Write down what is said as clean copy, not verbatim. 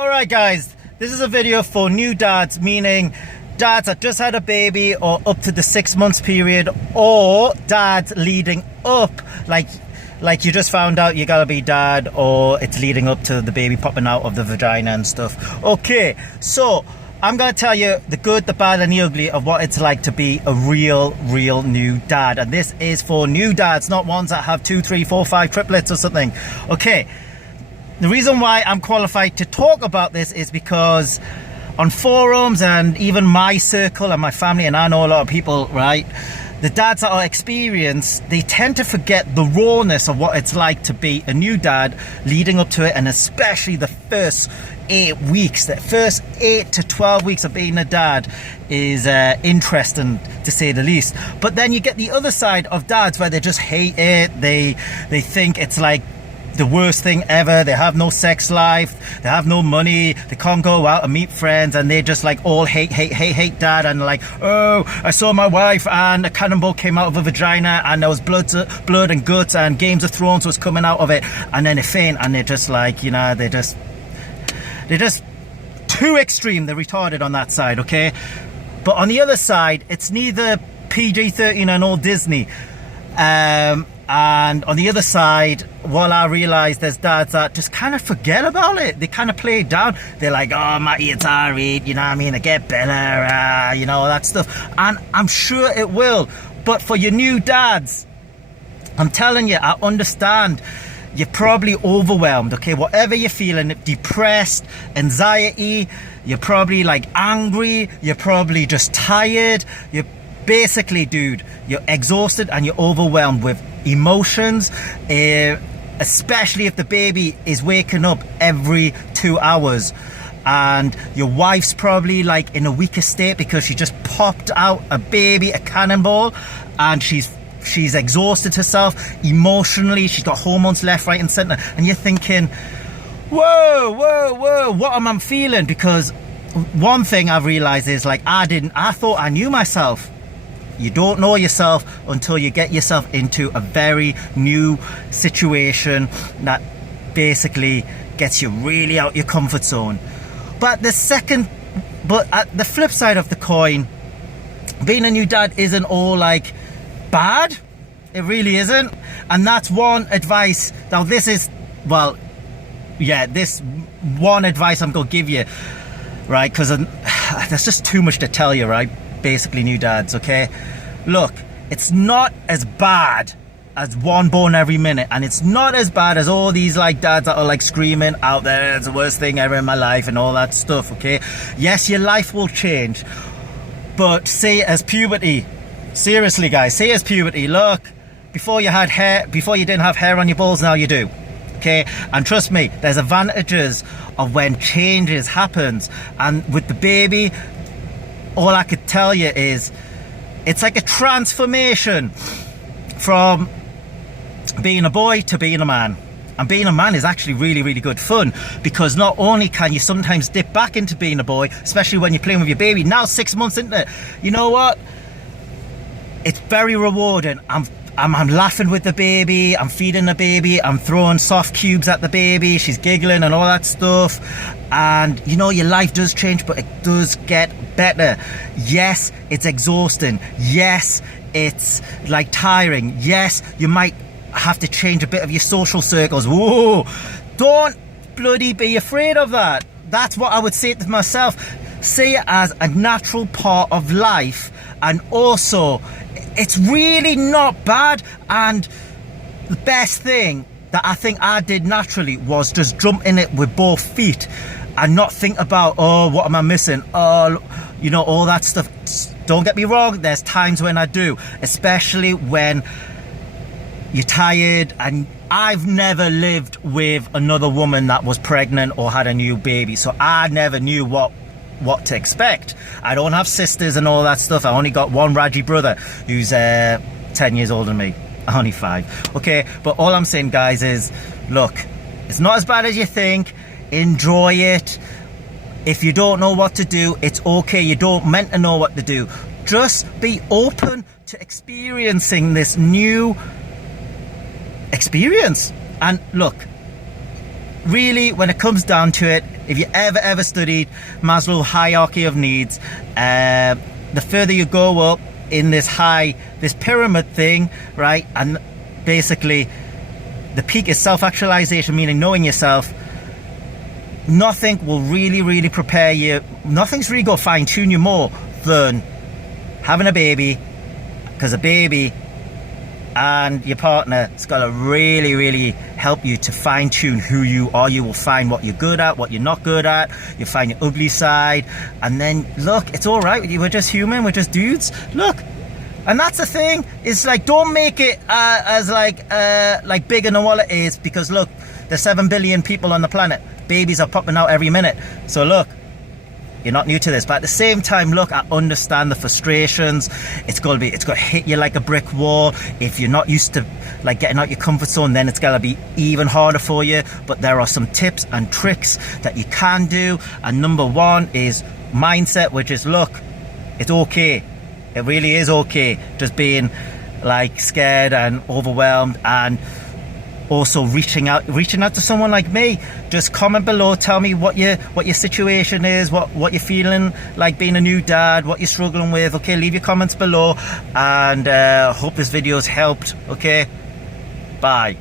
Alright guys, this is a video for new dads, meaning dads that just had a baby or up to the 6 months period, or dads leading up, like you just found out you gotta be dad, or it's leading up to the baby popping out of the vagina and stuff. Okay, so I'm gonna tell you the good, the bad and the ugly of what it's like to be a real new dad. And this is for new dads, not ones that have 2, 3, 4, 5 triplets or something. Okay, the reason why I'm qualified to talk about this is because on forums and even my circle and my family, and I know a lot of people, right, the dads that are experienced, they tend to forget the rawness of what it's like to be a new dad leading up to it, and especially the first 8 weeks. The first 8 to 12 weeks of being a dad is interesting, to say the least. But then you get the other side of dads where they just hate it. They think it's like the worst thing ever. They have no sex life, they have no money, they can't go out and meet friends, and they just like all hate dad, and like, oh, I saw my wife and a cannonball came out of her vagina and there was blood and guts and Games of Thrones was coming out of it, and then they faint, and they're just like, you know, they're just too extreme. They're retarded on that side, okay? But on the other side, it's neither PG-13 nor Disney. And on the other side, what I realised, there's dads that just kind of forget about it. They kind of play it down. They're like, oh, Matty, it's alright, you know what I mean? They get better, you know, all that stuff. And I'm sure it will. But for your new dads, I'm telling you, I understand. You're probably overwhelmed, okay? Whatever you're feeling, depressed, anxiety, you're probably like angry, you're probably just tired. You're basically, dude, you're exhausted and you're overwhelmed with emotions, especially if the baby is waking up every 2 hours, and your wife's probably like in a weaker state because she just popped out a baby, a cannonball, and she's exhausted herself emotionally. She's got hormones left, right and center, and you're thinking, whoa, what am I feeling? Because one thing I've realized is, like, I thought I knew myself. You don't know yourself until you get yourself into a very new situation that basically gets you really out your comfort zone. But at the flip side of the coin, being a new dad isn't all like bad. It really isn't. And that's one advice. Now this is, well, yeah, this one advice I'm gonna give you, right? Because there's just too much to tell you, right? Basically, new dads, okay? Look, it's not as bad as one born every minute, and it's not as bad as all these like dads that are like screaming out there, it's the worst thing ever in my life and all that stuff, okay? Yes, your life will change, but say as puberty, seriously guys, say as puberty, look, before you didn't have hair on your balls, now you do. Okay, and trust me, there's advantages of when changes happens. And with the baby, all I could tell you is it's like a transformation from being a boy to being a man. And being a man is actually really good fun, because not only can you sometimes dip back into being a boy, especially when you're playing with your baby, now 6 months into it, you know what? It's very rewarding. I'm laughing with the baby, I'm feeding the baby, I'm throwing soft cubes at the baby, she's giggling and all that stuff. And you know, your life does change, but it does get better. Yes, it's exhausting. Yes, it's like tiring. Yes, you might have to change a bit of your social circles. Whoa, don't bloody be afraid of that. That's what I would say to myself. See it as a natural part of life, and also it's really not bad. And the best thing that I think I did naturally was just jump in it with both feet and not think about, oh, what am I missing? Oh, you know, all that stuff. Don't get me wrong, there's times when I do, especially when you're tired. And I've never lived with another woman that was pregnant or had a new baby, so I never knew what to expect. I don't have sisters and all that stuff. I only got one Raji brother who's 10 years older than me. Only 5. Okay, but all I'm saying, guys, is look, it's not as bad as you think. Enjoy it. If you don't know what to do, it's okay. You don't meant to know what to do. Just be open to experiencing this new experience. And look, really, when it comes down to it, if you ever studied Maslow's hierarchy of needs, the further you go up in this pyramid thing, right, and basically the peak is self-actualization, meaning knowing yourself. Nothing will really prepare you, nothing's really going to fine-tune you more than having a baby, because a baby and your partner is going to really help you to fine-tune who you are. You will find what you're good at, what you're not good at. You'll find your ugly side, and then look, it's all right. We're just human, we're just dudes. Look, and that's the thing. It's like, don't make it as like bigger than what it is, because look, there's 7 billion people on the planet. Babies are popping out every minute. So look, you're not new to this, but at the same time, look, I understand the frustrations. It's going to hit you like a brick wall. If you're not used to like getting out your comfort zone, then it's going to be even harder for you. But there are some tips and tricks that you can do. And number one is mindset, which is, look, it's okay. It really is okay just being like scared and overwhelmed, and also reaching out to someone like me. Just comment below, tell me what your situation is, what you're feeling like being a new dad, what you're struggling with. Okay, leave your comments below, and hope this video's helped. Okay, bye.